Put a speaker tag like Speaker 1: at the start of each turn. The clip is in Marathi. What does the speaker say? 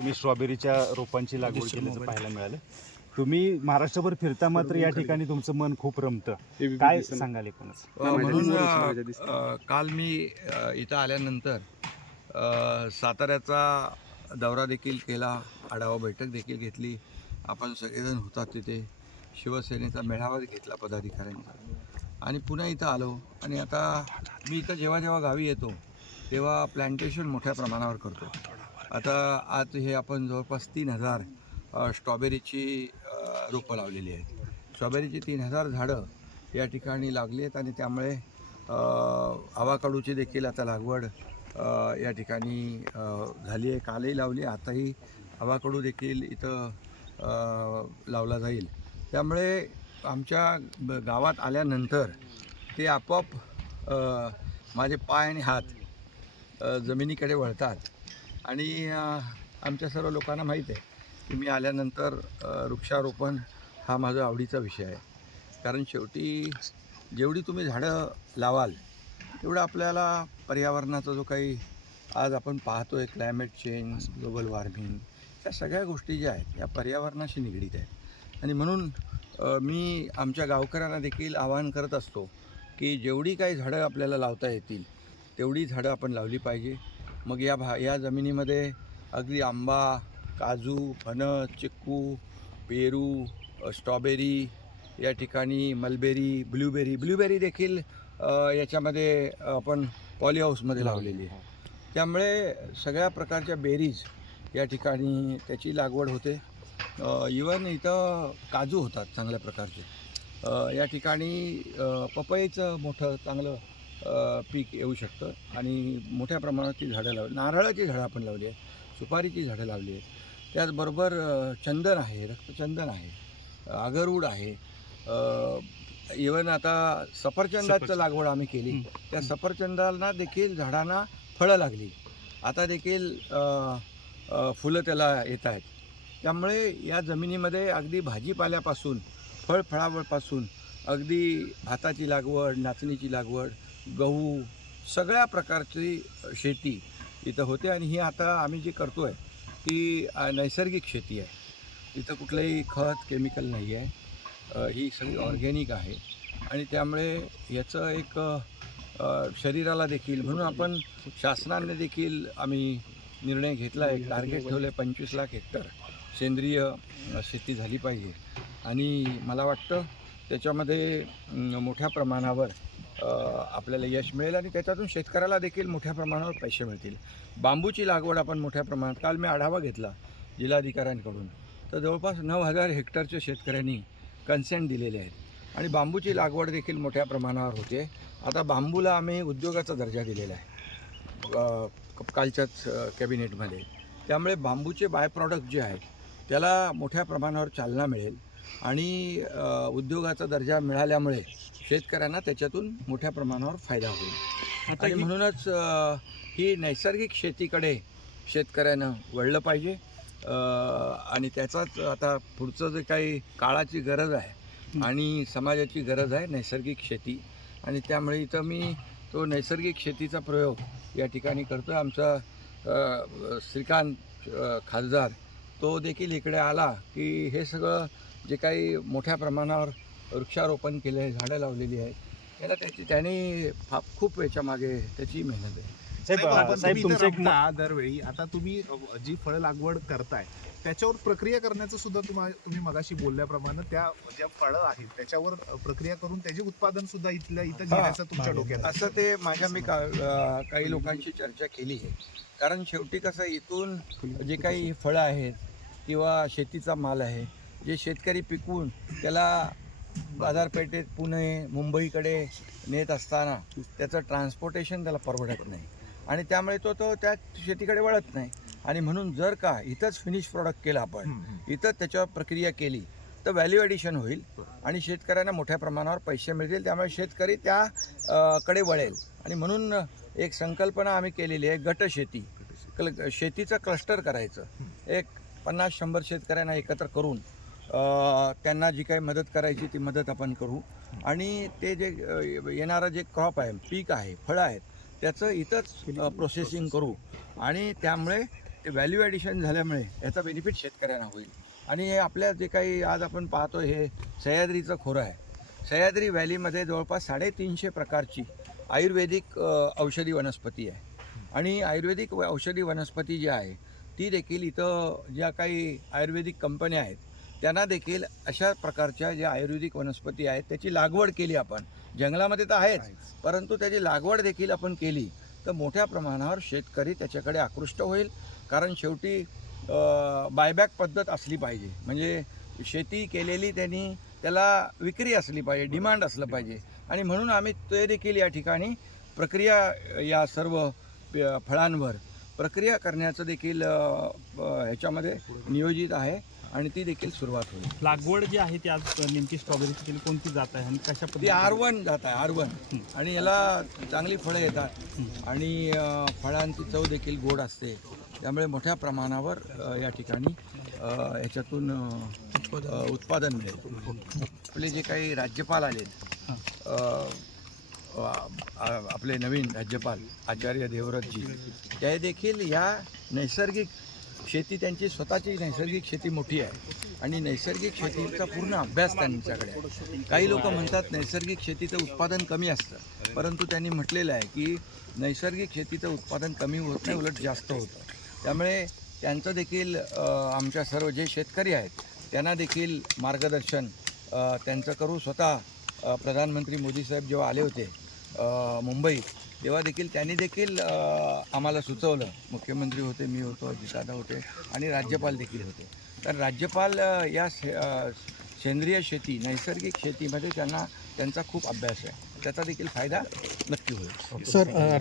Speaker 1: तुम्ही स्ट्रॉबेरीच्या रोपांची लागवड केल्याचं पाहायला मिळालं. तुम्ही महाराष्ट्रभर फिरता मात्र या ठिकाणी तुमचं मन खूप रमतं. काय सांगाल एकूणच?
Speaker 2: म्हणून अ, काल मी अ, इथं आल्यानंतर अ, साताऱ्याचा दौरा देखील केला आढावा बैठक देखील घेतली. आपण सगळेजण होतात तिथे. शिवसेनेचा मेळावा घेतला पदाधिकाऱ्यांचा. आणि पुन्हा इथं आलो. आणि आता मी इथं जेव्हा जेव्हा गावी येतो तेव्हा प्लॅन्टेशन मोठ्या प्रमाणावर करतो. आता आज हे आपण जवळपास तीन हजार स्ट्रॉबेरीची रोपं लावलेली आहेत. स्ट्रॉबेरीची तीन हजार झाडं या ठिकाणी लागली आहेत आणि त्यामुळे आवाकाडूची देखील आता लागवड या ठिकाणी झाली आहे. कालही लावली आताही आवाकडू देखील इथं लावला जाईल. त्यामुळे आमच्या गावात आल्यानंतर ते आपोआप माझे पाय आणि हात जमिनीकडे वळतात. आणि आमच्या सर्व लोकांना माहीत आहे की मी आल्यानंतर वृक्षारोपण हा माझा आवडीचा विषय आहे. कारण शेवटी जेवढी तुम्ही झाडं लावाल तेवढं आपल्याला पर्यावरणाचा जो काही आज आपण पाहतो आहे क्लायमेट चेंज ग्लोबल वॉर्मिंग या सगळ्या गोष्टी ज्या आहेत या पर्यावरणाशी निगडीत आहेत. आणि म्हणून मी आमच्या गावकऱ्यांना देखील आवाहन करत असतो की जेवढी काही झाडं आपल्याला लावता येतील तेवढी झाडं आपण लावली पाहिजे. मग या भा या जमिनीमध्ये अगदी आंबा काजू फणस चिक्कू पेरू स्ट्रॉबेरी या ठिकाणी मलबेरी ब्लूबेरी ब्लूबेरी देखील याच्यामध्ये आपण पॉली हाऊसमध्ये लावलेली आहे. त्यामुळे सगळ्या प्रकारच्या बेरीज या ठिकाणी त्याची लागवड होते. इवन इथं काजू होतात चांगल्या प्रकारचे. या ठिकाणी पपईचं मोठं चांगलं पीक येऊ शकतं. आणि मोठ्या प्रमाणात ती झाडं लावली. नारळाची झाडं आपण लावली आहेत. सुपारीची झाडं लावली आहेत. त्याचबरोबर चंदन आहे. रक्तचंदन आहे. आगरवूड आहे. इवन आता सफरचंदाचं
Speaker 1: सफरचंद.
Speaker 2: लागवड आम्ही केली. त्या सफरचंदाला देखील झाडांना फळं लागली. आता देखील फुलं त्याला येत आहेत. त्यामुळे या जमिनीमध्ये अगदी भाजीपाल्यापासून फळफळावरपासून अगदी भाताची लागवड नाचणीची लागवड गहू सगळ्या प्रकारची शेती इथं होते आणि ही आता आम्ही जी करतो आहे ती नैसर्गिक शेती आहे. इथं कुठलंही खत केमिकल नाही आहे. ही सगळी ऑर्गॅनिक आहे. आणि त्यामुळे याचं एक शरीराला देखील म्हणून आपण शासनाने देखील आम्ही निर्णय घेतला आहे. टार्गेट ठेवलं आहे पंचवीस लाख हेक्टर सेंद्रिय शेती झाली पाहिजे. आणि मला वाटतं त्याच्यामध्ये मोठ्या प्रमाणावर आपल्याला यश मिळेल आणि त्याच्यातून शेतकऱ्याला देखील मोठ्या प्रमाणावर पैसे मिळतील. बांबूची लागवड आपण मोठ्या प्रमाणात काल मी आढावा घेतला जिल्हाधिकाऱ्यांकडून. तर जवळपास नऊ हजार हेक्टरच्या शेतकऱ्यांनी कन्सेंट दिलेले आहेत. आणि बांबूची लागवड देखील मोठ्या प्रमाणावर होते. आता बांबूला आम्ही उद्योगाचा दर्जा दिलेला आहे. कालच्याच कॅबिनेटमध्ये. त्यामुळे बांबूचे बाय प्रॉडक्ट जे आहेत त्याला मोठ्या प्रमाणावर चालना मिळेल. आणि उद्योगाचा दर्जा मिळाल्यामुळे शेतकऱ्यांना त्याच्यातून मोठ्या प्रमाणावर फायदा होईल. आणि म्हणूनच ही नैसर्गिक शेतीकडे शेतकऱ्यानं वळलं पाहिजे. आणि त्याचाच आता पुढचं जे काही काळाची गरज आहे आणि समाजाची गरज आहे नैसर्गिक शेती. आणि त्यामुळे इथं मी तो नैसर्गिक शेतीचा प्रयोग या ठिकाणी करतो आमचा श्रीकांत खासदार तो देखील इकडे आला की हे सगळं जे काही मोठ्या प्रमाणावर वृक्षारोपण केलं आहे झाडं लावलेली आहेत याला त्याची त्याने फा खूप याच्या मागे त्याची मेहनत आहे
Speaker 1: साहेब
Speaker 3: साहेब,
Speaker 1: तुमचं
Speaker 3: दरवेळी आता तुम्ही अ, जी फळ लागवड करताय त्याच्यावर प्रक्रिया करण्याचं सुद्धा तुम्हा- तुम्ही मगाशी बोलल्याप्रमाणे त्या ज्या फळं आहेत त्याच्यावर अ, प्रक्रिया करून त्याचे उत्पादन सुद्धा इथल्या इथं
Speaker 2: हा.
Speaker 3: घेण्याचं तुमच्या डोक्यात आहे.
Speaker 2: असं ते माझ्या मी का अ, काही लोकांशी चर्चा केली आहे कारण शेवटी कसं इथून जे काही फळं आहेत किंवा शेतीचा माल आहे जे शेतकरी पिकवून त्याला बाजारपेठेत पुणे मुंबईकडे नेत असताना त्याचं ट्रान्सपोर्टेशन त्याला परवडत नाही. आणि त्यामुळे तो तो त्या शेतीकडे वळत नाही. आणि म्हणून जर का इथंच फिनिश प्रॉडक्ट केलं आपण. इथं त्याच्यावर प्रक्रिया केली तर व्हॅल्यू ॲडिशन होईल आणि शेतकऱ्यांना मोठ्या प्रमाणावर पैसे मिळतील. त्यामुळे शेतकरी त्या कडे वळेल. आणि म्हणून एक संकल्पना आम्ही केलेली आहे गट शेती. क्ल शेतीचं क्लस्टर करायचं. एक पन्नास शंभर शेतकऱ्यांना एकत्र करून त्यांना जी काही मदत करायची ती मदत आपण करू. आणि ते जे येणारं जे क्रॉप आहे पीक आहे फळं आहेत त्याचं इथंच प्रोसेसिंग करू. आणि त्यामुळे ते व्हॅल्यू ॲडिशन झाल्यामुळे याचा बेनिफिट शेतकऱ्यांना होईल. आणि हे आपल्या जे काही आज आपण पाहतो हे सह्याद्रीचं खोरं आहे. सह्याद्री व्हॅलीमध्ये जवळपास साडेतीनशे प्रकारची आयुर्वेदिक औषधी वनस्पती आहे. आणि आयुर्वेदिक व- औषधी वनस्पती जी आहे ती देखील इथं ज्या काही आयुर्वेदिक कंपन्या आहेत त्यांना देखील अशा प्रकारच्या ज्या आयुर्वेदिक वनस्पती आहेत त्याची लागवड केली आपण. जंगलामध्ये तर आहेच परंतु त्याची लागवड देखील आपण केली तर मोठ्या प्रमाणावर शेतकरी त्याच्याकडे आकृष्ट होईल. कारण शेवटी बायबॅक पद्धत असली पाहिजे. म्हणजे शेती केलेली त्यांनी त्याला विक्री असली पाहिजे डिमांड असलं पाहिजे. आणि म्हणून आम्ही ते देखील या ठिकाणी प्रक्रिया या सर्व प- फळांवर प्रक्रिया करण्याचं देखील ह्याच्यामध्ये नियोजित आहे. आणि ती देखील सुरुवात होईल.
Speaker 4: लागवड जी आहे ती आज नेमकी स्ट्रॉबेरीची केली कोणती जात आहे आणि कशा
Speaker 2: ती आर वन जात आहे आर वन आणि याला चांगली फळं येतात. आणि फळांची चव देखील गोड असते. त्यामुळे मोठ्या प्रमाणावर या ठिकाणी याच्यातून उत्पादन मिळेल. आपले जे काही राज्यपाल आलेत अ, अ, आ- आपले नवीन राज्यपाल आचार्य देवव्रतजी ते देखील या नैसर्गिक शेती त्यांची स्वतःची नैसर्गिक शेती मोठी आहे. आणि नैसर्गिक शेतीचा पूर्ण अभ्यास त्यांच्याकडे आहे. काही लोक म्हणतात नैसर्गिक शेतीचं उत्पादन कमी असतं. परंतु त्यांनी म्हटलेलं आहे की नैसर्गिक शेतीचं उत्पादन कमी होत नाही उलट जास्त होतं. त्यामुळे त्यांचं देखील आमच्या सर्व जे शेतकरी आहेत त्यांना देखील मार्गदर्शन त्यांचं करू स्वतः. प्रधानमंत्री मोदी साहेब जेव्हा आले होते मुंबईत तेव्हा देखील त्यांनी देखील आम्हाला सुचवलं. मुख्यमंत्री होते मी होतो अजितदादा होते आणि राज्यपाल देखील होते. तर राज्यपाल या से सेंद्रिय शेती नैसर्गिक शेतीमध्ये त्यांना त्यांचा खूप अभ्यास आहे. त्याचा देखील फायदा नक्की होईल.
Speaker 5: सर